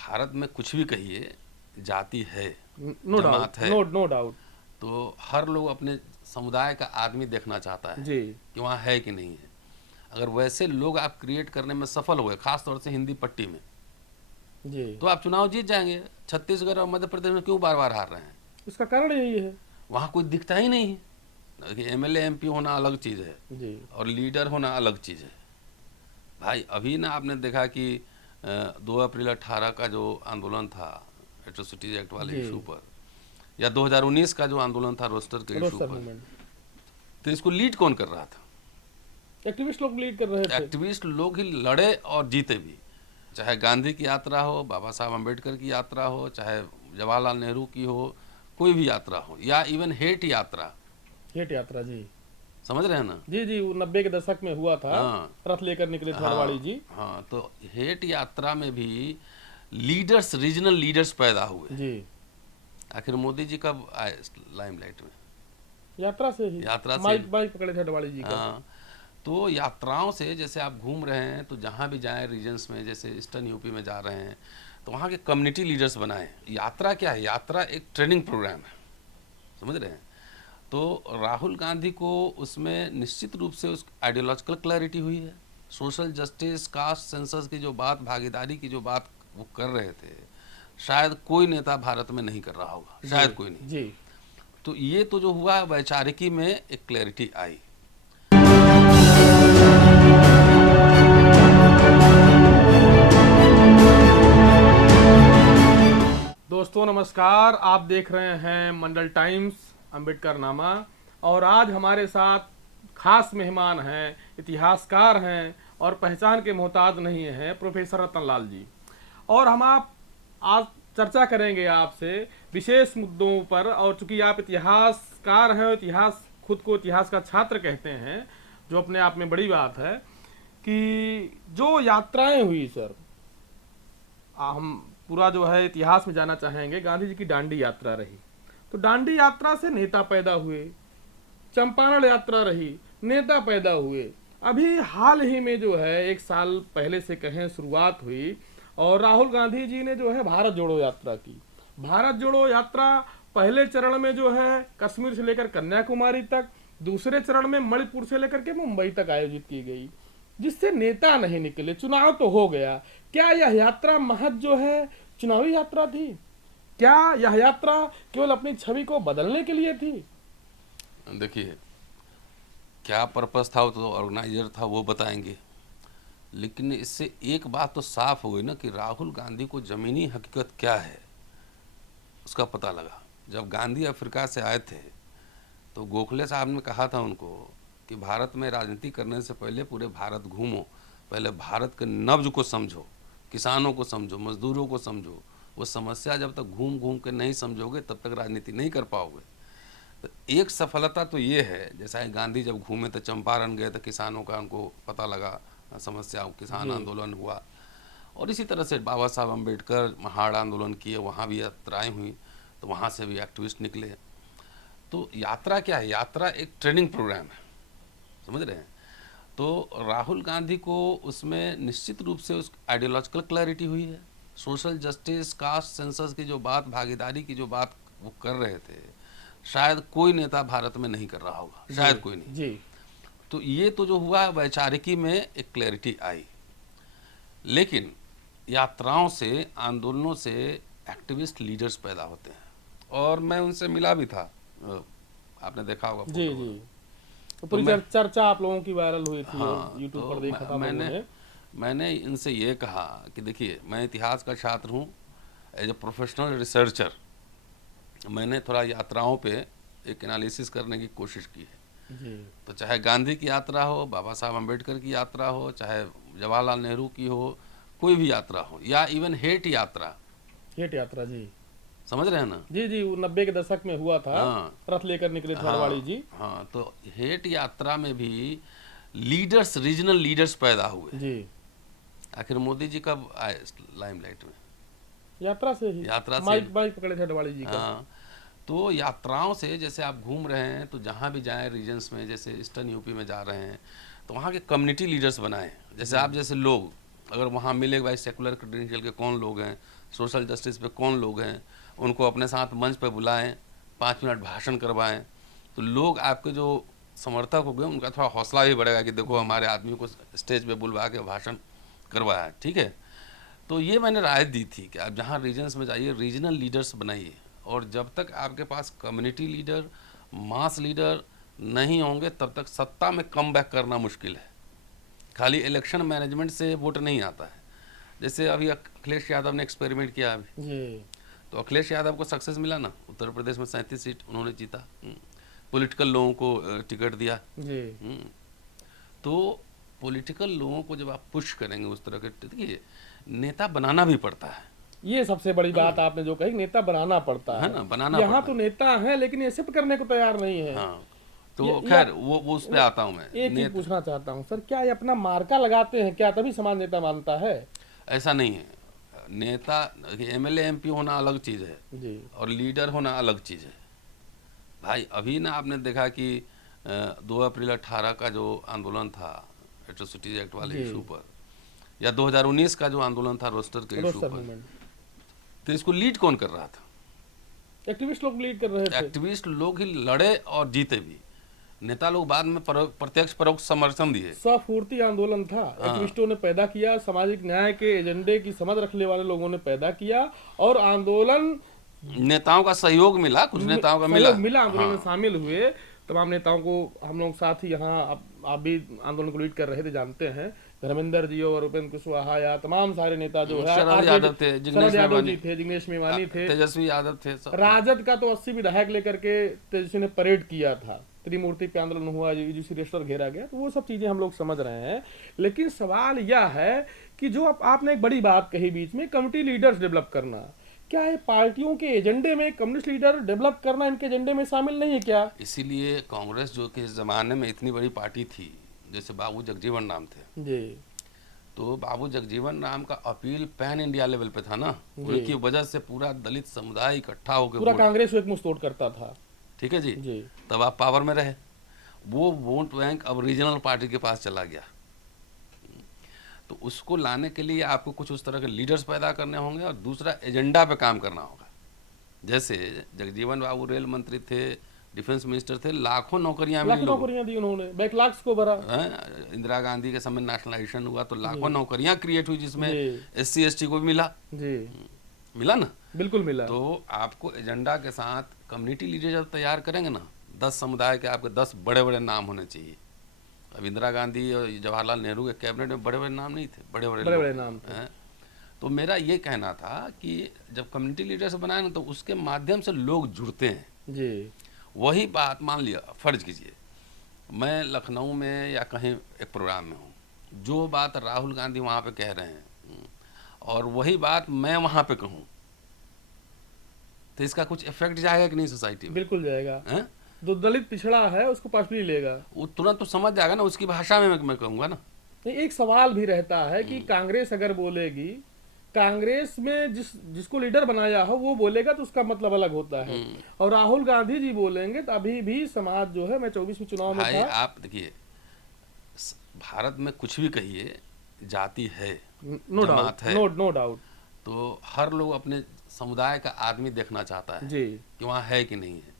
भारत में कुछ भी कहिए, जाति है, नो जमात डाउट, है, नो डाउट। तो हर लोग अपने समुदाय का आदमी देखना चाहता है जी कि वहाँ है कि नहीं है। अगर वैसे लोग आप क्रिएट करने में सफल हुए, खास तौर से हिंदी पट्टी में, जी, तो आप चुनाव जीत जाएंगे। छत्तीसगढ़ और मध्य प्रदेश में क्यों बार बार हार रहे हैं? इसका कारण यही है। वहाँ कोई दिखता ही नहीं है कि एमएलए एमपी होना अलग चीज़ है जी और लीडर होना अलग चीज़ है। भाई अभी ना आपने देखा कि 2 अप्रैल 18 का जो आंदोलन था एट्रोसिटीज एक्ट वाले जी, इशू पर, या 2019 का जो आंदोलन था रोस्टर के इशू रोस्टर पर, मूवमेंट, तो इसको लीड कौन कर रहा था? एक्टिविस्ट लोग लीड कर रहे थे। एक्टिविस्ट लोग ही लड़े और जीते भी। चाहे गांधी की यात्रा हो, बाबा साहब अम्बेडकर की यात्रा हो, चाहे जवाहरलाल नेहरू की हो, कोई भी यात्रा हो, या इवन हेट यात्रा, हेट यात्रा, जी समझ रहे हैं ना? जी जी, वो 90 के दशक में हुआ था। हाँ रथ लेकर निकले थे हरवाड़ी हाँ जी। हाँ। तो हेट यात्रा में भी लीडर्स, रीजनल लीडर्स पैदा हुए। जी, आखिर मोदी जी कब आए लाइमलाइट में? यात्रा से ही। यात्रा से। माइक माइक पकड़े थे हरवाड़ी जी का। हाँ, तो यात्राओं से, जैसे आप घूम रहे हैं तो जहाँ भी जाएं रीजन्स में, जैसे ईस्टर्न यूपी में जा रहे हैं तो वहाँ के कम्युनिटी लीडर्स बनाएं। यात्रा क्या है? यात्रा एक ट्रेनिंग प्रोग्राम है, समझ रहे हैं? तो राहुल गांधी को उसमें निश्चित रूप से उस आइडियोलॉजिकल क्लैरिटी हुई है। सोशल जस्टिस, कास्ट सेंसस की जो बात, भागीदारी की जो बात वो कर रहे थे, शायद कोई नेता भारत में नहीं कर रहा होगा, जी शायद कोई नहीं। जी, तो ये तो जो हुआ वैचारिकी में एक क्लैरिटी आई। दोस्तों नमस्कार, आप देख रहे हैं मंडल टाइम्स अंबेडकर नामा। और आज हमारे साथ खास मेहमान हैं, इतिहासकार हैं और पहचान के मोहताज नहीं हैं, प्रोफेसर रतन लाल जी। और हम आप आज चर्चा करेंगे आपसे विशेष मुद्दों पर। और चूंकि आप इतिहासकार हैं, इतिहास खुद को इतिहास का छात्र कहते हैं, जो अपने आप में बड़ी बात है कि जो यात्राएं हुई सर, हम पूरा जो है इतिहास में जाना चाहेंगे। गांधी जी की दांडी यात्रा रही, तो दांडी यात्रा से नेता पैदा हुए। चंपारण यात्रा रही, नेता पैदा हुए। अभी हाल ही में जो है 1 साल पहले से कहें शुरुआत हुई, और राहुल गांधी जी ने जो है भारत जोड़ो यात्रा की। भारत जोड़ो यात्रा पहले चरण में जो है कश्मीर से लेकर कन्याकुमारी तक, दूसरे चरण में मणिपुर से लेकर के मुंबई तक आयोजित की गई, जिससे नेता नहीं निकले। चुनाव तो हो गया, क्या यह यात्रा महज जो है चुनावी यात्रा थी? क्या यह यात्रा केवल अपनी छवि को बदलने के लिए थी? देखिए, क्या पर्पस था वो तो ऑर्गेनाइजर था, वो बताएंगे। लेकिन इससे एक बात तो साफ हो गई ना कि राहुल गांधी को ज़मीनी हकीकत क्या है उसका पता लगा। जब गांधी अफ्रीका से आए थे तो गोखले साहब ने कहा था उनको कि भारत में राजनीति करने से पहले पूरे भारत घूमो, पहले भारत के नब्ज को समझो, किसानों को समझो, मजदूरों को समझो। वो समस्या जब तक घूम घूम के नहीं समझोगे तब तक राजनीति नहीं कर पाओगे। तो एक सफलता तो ये है, जैसा कि गांधी जब घूमे तो चंपारण गए तो किसानों का उनको पता लगा, समस्या, किसान जी आंदोलन हुआ। और इसी तरह से बाबा साहब अम्बेडकर महाड़ आंदोलन किए, वहाँ भी यात्राएं हुई, तो वहाँ से भी एक्टिविस्ट निकले। तो यात्रा क्या है? यात्रा एक ट्रेनिंग प्रोग्राम है, समझ रहे हैं? तो राहुल गांधी को उसमें निश्चित रूप से उस आइडियोलॉजिकल क्लैरिटी हुई है। सोशल जस्टिस, कास्ट सेंसस की जो बात, भागीदारी की जो बात वो कर रहे थे, शायद कोई नेता भारत में नहीं कर रहा होगा, जी शायद कोई नहीं। जी, तो ये तो जो हुआ वैचारिकी में एक क्लैरिटी आई। लेकिन यात्राओं से, आंदोलनों से एक्टिविस्ट लीडर्स पैदा होते हैं, और मैं उनसे मिला भी था। आपने देखा होगा जी फोटो जी, वोटो। तो तो पूरी मैं, चर्चा आप लोगों की वायरल हुई थी और हाँ, यूट्यूब तो पर देखा था लोगों मैंने ने। मैंने इनसे ये कहा कि देखिए, मैं इतिहास का छात्र हूँ, एज ए प्रोफेशनल रिसर्चर मैंने थोड़ा यात्राओं पे एक एनालिसिस करने की कोशिश की है। जी तो चाहे गांधी की यात्रा हो, बाबा साहब अम्बेडकर की यात्रा हो, चाहे जवाहरलाल नेहरू की हो, कोई भी यात्रा हो, या इवन हेट यात्रा, हेट यात्रा, जी समझ रहे हैं ना? जी जी, वो 90 के दशक में हुआ था। हाँ रथ लेकर निकले थे हरवाड़ी हाँ जी। हाँ। तो हेट यात्रा में भी लीडर्स, रीजनल लीडर्स पैदा हुए। जी, आखिर मोदी जी कब आए लाइमलाइट में? यात्रा से ही। यात्रा से। माइक माइक पकड़े थे हरवाड़ी जी का। हाँ, तो यात्राओं से, जैसे आप घूम रहे हैं तो जहाँ भी जाएं रीजन्स में, जैसे ईस्टर्न यूपी में जा रहे हैं तो वहाँ के कम्युनिटी लीडर्स बनाएं। जैसे आप जैसे लोग अगर वहाँ मिले, भाई सेकुलर क्रेडेंशियल के कौन लोग हैं, सोशल जस्टिस पे कौन लोग हैं, उनको अपने साथ मंच पे बुलाएं, 5 मिनट भाषण करवाएं, तो लोग आपके जो समर्थक हो गए उनका थोड़ा हौसला भी बढ़ेगा कि देखो हमारे आदमी को स्टेज पे बुलवा के भाषण करवाया है, ठीक है। तो ये मैंने राय दी थी कि आप जहाँ रीजन्स में जाइए रीजनल लीडर्स बनाइए, और जब तक आपके पास कम्युनिटी लीडर, मास लीडर नहीं होंगे तब तक सत्ता में कम बैक करना मुश्किल है। खाली इलेक्शन मैनेजमेंट से वोट नहीं आता है। जैसे अभी अखिलेश यादव ने एक्सपेरिमेंट किया अभी, जी तो अखिलेश यादव को सक्सेस मिला ना, उत्तर प्रदेश में 37 सीट उन्होंने जीता। पॉलिटिकल लोगों को टिकट दिया। जी तो पॉलिटिकल लोगों को जब आप पुश करेंगे उस तरह के, देखिए नेता बनाना भी पड़ता है ये सबसे बड़ी बात आपने जो कही, नेता बनाना पड़ता है ना, बनाना यहाँ पड़ता तो नेता है लेकिन एक्सेप्ट करने को तैयार नहीं है। है। हाँ, तो खैर वो उस पे आता हूँ मैं। एक चीज पूछना चाहता हूँ सर, क्या ये अपना मार्का लगाते हैं क्या तभी समाज नेता मानता है? ऐसा नहीं है। नेता, एमएलए एमपी होना अलग चीज़ है जी और लीडर होना अलग चीज़ है भाई। अभी ना आपने देखा कि 2 अप्रैल 18 का जो आंदोलन था एट्रोसिटीज एक्ट वाले जी। इशू पर, या 2019 का जो आंदोलन था रोस्टर के इशू रोस्टर पर, मूवमेंट, तो इसको लीड कौन कर रहा था? एक्टिविस्ट लोग लीड कर रहे थे। एक्टिविस्ट लोग ही लड़े और जीते भी। नेता लोग बाद में प्रत्यक्ष परोक्ष समर्थन दिए। स्वपूर्ति आंदोलन था, एक्टिविस्टों ने पैदा किया, सामाजिक न्याय के एजेंडे की समझ रखने वाले लोगों ने पैदा किया, और आंदोलन नेताओं का सहयोग मिला, कुछ नेताओं का सहयोग मिला। मिला, आंदोलन में शामिल हुए। तमाम नेताओं को हम लोग साथ ही यहाँ आप भी आंदोलन को लीड कर रहे थे, जानते हैं धर्मेंद्र जी और उपेंद्र कुशवाहा या तमाम सारे नेता जो है, शरद यादव थे, शरद यादव जी थे, जिग्नेश मेवानी थे, तेजस्वी यादव थे, सब। राजद का तो 80 विधायक लेकर के तेजस्वी ने परेड किया था, त्रिमूर्ति पे आंदोलन हुआ, यूजीसी रेस्टर घेरा गया, तो वो सब चीजें हम लोग समझ रहे हैं। लेकिन सवाल यह है कि जो आपने एक बड़ी बात कही बीच में, कम्युनिटी लीडर्स डेवलप करना, क्या ये पार्टियों के एजेंडे में कम्युनिस्ट लीडर डेवलप करना इनके एजेंडे में शामिल नहीं है क्या? इसीलिए कांग्रेस जो कि इस जमाने में इतनी बड़ी पार्टी थी, जैसे बाबू जगजीवन राम थे, जी तो बाबू जगजीवन राम का अपील पैन इंडिया लेवल पे था ना, उनकी वजह से पूरा दलित समुदाय इकट्ठा होकर पूरा कांग्रेस को एक मुंह तोड़ करता था। ठीक है जी, जी तब आप पावर में रहे। वो वोट बैंक अब रीजनल पार्टी के पास चला गया, तो उसको लाने के लिए आपको कुछ उस तरह के लीडर्स पैदा करने होंगे और दूसरा एजेंडा पे काम करना होगा। जैसे जगजीवन बाबू रेल मंत्री थे, डिफेंस मिनिस्टर थे, लाखों नौकरियां मिली लाखों लोगों नौकरियां दी उन्होंने, बैकलॉग्स को भरा। हैं? इंदिरा गांधी के समय नेशनलाइजेशन हुआ तो लाखों नौकरियां क्रिएट हुई, जिसमें SC ST को भी मिला। जी मिला ना, बिल्कुल मिला। तो आपको एजेंडा के साथ कम्युनिटी लीडर जब तैयार करेंगे ना, 10 समुदाय के आपके 10 बड़े बड़े नाम होने चाहिए। अब इंदिरा गांधी और जवाहरलाल नेहरू के कैबिनेट में बड़े बड़े नाम नहीं थे, बड़े बड़े नाम थे। हैं। तो मेरा ये कहना था कि जब कम्युनिटी लीडर्स बनाए ना, तो उसके माध्यम से लोग जुड़ते हैं। जी वही बात मान लिया, फर्ज कीजिए मैं लखनऊ में या कहीं एक प्रोग्राम में हूँ, जो बात राहुल गांधी वहाँ पे कह रहे हैं और वही बात मैं वहाँ पे कहूँ, तो इसका कुछ इफेक्ट जाएगा कि नहीं सोसाइटी में? बिल्कुल जाएगा। हैं? जो दलित पिछड़ा है उसको पर्सनली लेगा, वो तुरंत तो समझ जाएगा ना, उसकी भाषा में मैं कहूँगा ना। एक सवाल भी रहता है कि कांग्रेस अगर बोलेगी, कांग्रेस में जिसको लीडर बनाया हो वो बोलेगा तो उसका मतलब अलग होता है, और राहुल गांधी जी बोलेंगे तो अभी भी समाज जो है, मैं 24 में चुनाव में भाई था। आप देखिए, भारत में कुछ भी कहिए, जाति है, नो जमात डाउट, है, नो डाउट। तो हर लोग अपने समुदाय का आदमी देखना चाहता है जी कि वहाँ है कि नहीं है।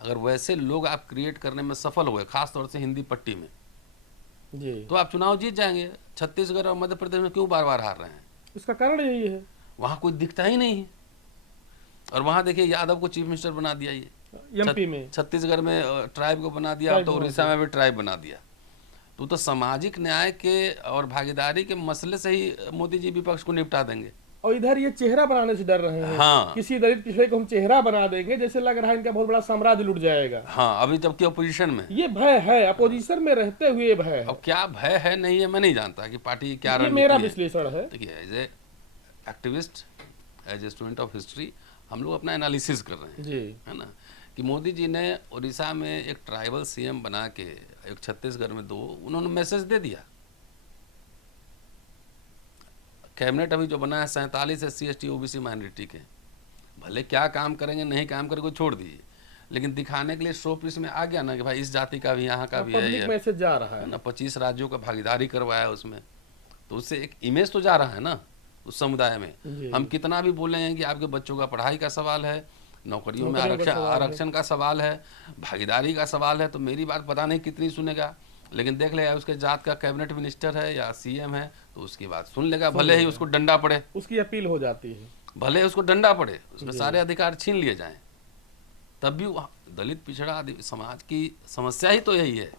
अगर वैसे लोग आप क्रिएट करने में सफल हुए, खास तौर से हिंदी पट्टी में, जी, तो आप चुनाव जीत जाएंगे। छत्तीसगढ़ और मध्य प्रदेश में क्यों बार बार हार रहे हैं? इसका कारण यही है, वहाँ कोई दिखता ही नहीं है। और वहाँ देखिए यादव को चीफ मिनिस्टर बना दिया, ये एमपी में छत्तीसगढ़ में ट्राइब को बना दिया, तो उड़ीसा में भी ट्राइब बना दिया। तो सामाजिक न्याय के और भागीदारी के मसले से ही मोदी जी विपक्ष को निपटा देंगे। और इधर ये चेहरा बनाने से डर रहे हैं। हाँ, किसी दलित पिछड़े को हम चेहरा बना देंगे, जैसे लग रहा है इनका बहुत बड़ा साम्राज्य लुट जाएगा। हाँ, अभी जबकि अपोजिशन में, ये भय है, अपोजिशन में रहते हुए भय है। अब क्या भय है नहीं है मैं नहीं जानता कि पार्टी क्या ये रणनीति मेरा है। विश्लेषण है। देखिए, as a activist, as a student of history, हम लोग अपना एनालिसिस कर रहे हैं, जी है ना, कि मोदी जी ने उड़ीसा में एक ट्राइबल CM बना के, एक छत्तीसगढ़ में 2, उन्होंने मैसेज दे दिया। कैबिनेट अभी जो बना है 47 SC ST OBC माइनॉरिटी के, भले क्या काम करेंगे नहीं काम करेंगे छोड़ दीजिए, लेकिन दिखाने के लिए शो पीस में आ गया ना कि भाई इस जाति का भी, यहाँ का भी है, पब्लिक मैसेज जा रहा है ना, 25 राज्यों का भागीदारी करवाया उसमें, तो उससे एक इमेज तो जा रहा है ना। उस समुदाय में। जी। हम कितना भी बोले हैं कि आपके बच्चों का पढ़ाई का सवाल है, नौकरियों में नौकरियों का सवाल है। आरक्षण का सवाल है, भागीदारी का सवाल है, तो मेरी बात पता नहीं कितनी सुनेगा, लेकिन देख ले उसके जात का कैबिनेट मिनिस्टर है या सीएम है तो उसकी बात सुन लेगा, भले ही उसको डंडा पड़े, उसकी अपील हो जाती है। भले ही उसको डंडा पड़े, उसके सारे अधिकार छीन लिए जाएं, तब भी दलित पिछड़ा समाज की समस्या ही तो यही है,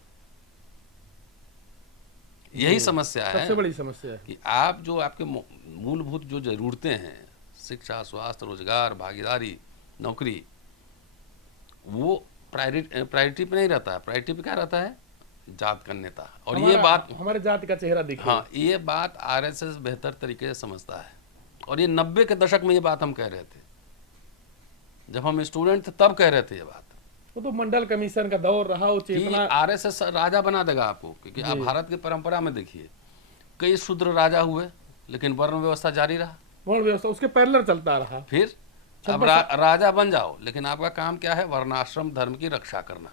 यही समस्या है, सबसे बड़ी समस्या है कि आप जो आपके मूलभूत जो जरूरतें हैं, शिक्षा, स्वास्थ्य, रोजगार, भागीदारी, नौकरी, वो प्रायोरिटी पे नहीं रहता है। प्रायोरिटी पे क्या रहता है? जात का नेता। और ये बात हमारे जाति का चेहरा दिखे। हाँ, ये बात आरएसएस बेहतर तरीके से समझता है। और ये 90 के दशक में ये बात हम कह रहे थे, जब हम स्टूडेंट थे तब कह रहे थे ये बात। वो तो मंडल कमीशन का दौर रहा, वो चेतना आरएसएस राजा बना देगा आपको, क्योंकि आप भारत की परंपरा में देखिए कई शूद्र राजा हुए, लेकिन वर्ण व्यवस्था जारी रहा, वर्ण व्यवस्था उसके पैरेलल चलता रहा। फिर अब राजा बन जाओ, लेकिन आपका काम क्या है? वर्णाश्रम धर्म की रक्षा करना।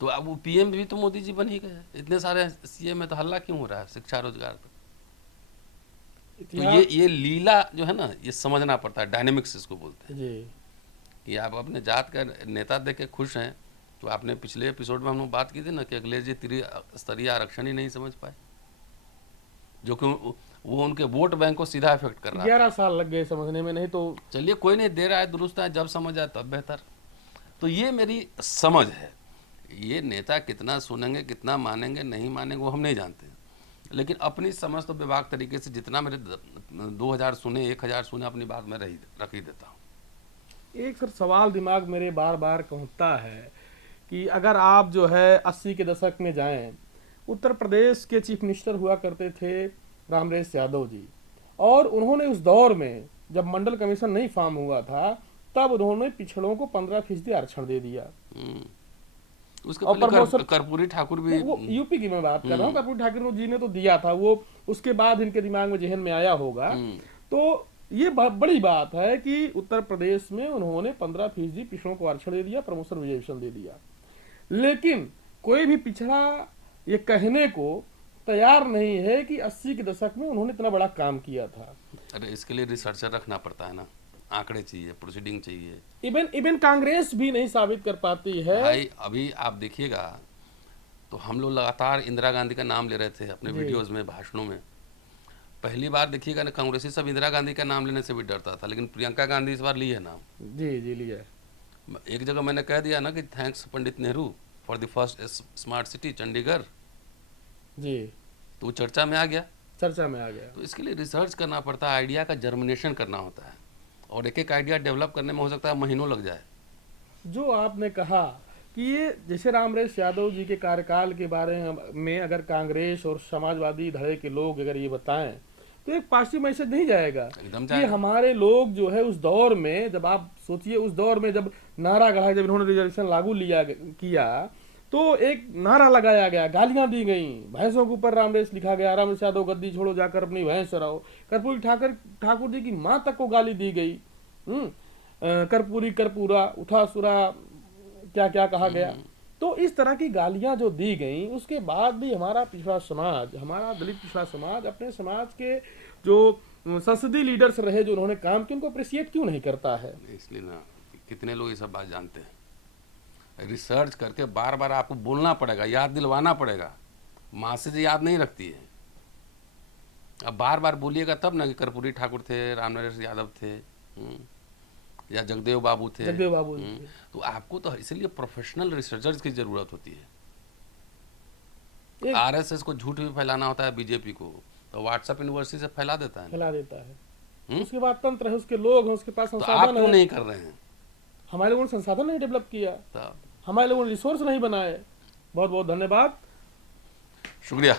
तो अब वो पीएम भी तो मोदी जी बन ही गए, इतने सारे सीएम में तो हल्ला क्यों हो रहा है शिक्षा रोजगार पर? तो ये लीला जो है ना, ये समझना पड़ता है, डायनेमिक्स इसको बोलते हैं जी। कि आप अपने जात का नेता देख के खुश हैं। तो आपने पिछले एपिसोड में हम लोग बात की थी ना कि अखिलेश जी त्रिस्तरीय आरक्षण ही नहीं समझ पाए, जो कि वो उनके वोट बैंक को सीधा इफेक्ट कर रहा है। 11 साल लग गए समझने में, नहीं तो चलिए कोई नहीं, दे रहा है दुरुस्त है, जब समझ आए तब बेहतर। तो ये मेरी समझ है। ये नेता कितना सुनेंगे, कितना मानेंगे, नहीं मानेंगे, वो हम नहीं जानते, लेकिन अपनी समझ तो विभाग तरीके से जितना मेरे 2000 सुने, 1000 सुने, अपनी बात में रख ही देता हूँ। एक सर सवाल दिमाग मेरे बार बार कहता है कि अगर आप जो है 80 के दशक में जाएं, उत्तर प्रदेश के चीफ मिनिस्टर हुआ करते थे रामरेश यादव जी, और उन्होंने उस दौर में जब मंडल कमीशन नहीं फॉर्म हुआ था, तब उन्होंने पिछड़ों को 15% आरक्षण दे दिया। उसके पहले कर्पूरी ठाकुर भी, वो यूपी की मैं बात कर रहा हूँ, कर्पूरी ठाकुर जी ने तो दिया था, वो उसके बाद इनके दिमाग में जहन में आया होगा। तो ये बड़ी बात है कि उत्तर प्रदेश में उन्होंने 15% पिछड़ों को आरक्षण दे दिया, प्रमोशन रिजर्वेशन दे दिया, लेकिन कोई भी पिछड़ा ये कहने को तैयार नहीं है कि 80 के दशक में उन्होंने इतना बड़ा काम किया था। अरे इसके लिए रिसर्चर रखना पड़ता है ना, आंकड़े चाहिए, प्रोसीडिंग चाहिए। इवन कांग्रेस भी नहीं साबित कर पाती है। भाई अभी आप देखिएगा तो हम लोग लगातार इंदिरा गांधी का नाम ले रहे थे अपने वीडियोस में, भाषणों में। पहली बार देखिएगा ना, कांग्रेसी सब इंदिरा गांधी का नाम लेने से भी डरता था, लेकिन प्रियंका गांधी इस बार ली है नाम। जी जी लिया। एक जगह मैंने कह दिया ना कि thanks Pandit Nehru for the first smart city Chandigarh ji, तो वो चर्चा में आ गया, चर्चा में आ गया। तो इसके लिए रिसर्च करना पड़ता है, आइडिया का जर्मिनेशन करना होता है, और एक एक आइडिया डेवलप करने में हो सकता है महीनों लग जाए। जो आपने कहा कि ये जैसे रामरेश यादव जी के कार्यकाल के बारे में अगर कांग्रेस और समाजवादी धड़े के लोग अगर ये बताएं तो एक पॉजिटिव मैसेज नहीं जाएगा एकदम कि हमारे लोग जो है उस दौर में, जब आप सोचिए उस दौर में जब नारा गढ़ा, जब इन्होंने रिजर्वेशन लागू किया तो एक नारा लगाया गया, गालियां दी गई, भैंसों के ऊपर रामरेश लिखा गया, रामरेश यादव गद्दी छोड़ो जाकर अपनी भैंस चराओ, कर्पूरी ठाकुर जी की माँ तक को गाली दी गई, कर्पूरी कर्पूरा उठा सुरा क्या क्या कहा गया। तो इस तरह की गालियां जो दी गई, उसके बाद भी हमारा पिछड़ा समाज, हमारा दलित पिछड़ा समाज अपने समाज के जो संसदीय लीडर्स रहे, जो उन्होंने काम किया, उनको अप्रिशिएट क्यों नहीं करता है? इसलिए ना कितने लोग ये सब बात जानते हैं, रिसर्च करके बार बार आपको बोलना पड़ेगा, याद दिलवाना पड़ेगा, मासेज याद नहीं रखती है। अब बार बार बोलिएगा तब ना कि कर्पूरी ठाकुर थे, रामनरेश यादव थे, या जगदेव बाबू थे, तो आपको तो इसलिए प्रोफेशनल रिसर्चर्स की जरूरत होती है। आरएसएस को झूठ भी फैलाना होता है, बीजेपी को तो व्हाट्सएप यूनिवर्सिटी से फैला देता है, उसके बाद तंत्र है, उसके लोग हैं, उसके पास संसाधन है। आप क्यों नहीं कर रहे हैं? हमारे लोगों ने संसाधन नहीं डेवलप किया, हमारे लोगों ने रिसोर्स नहीं बनाए। बहुत बहुत धन्यवाद, शुक्रिया।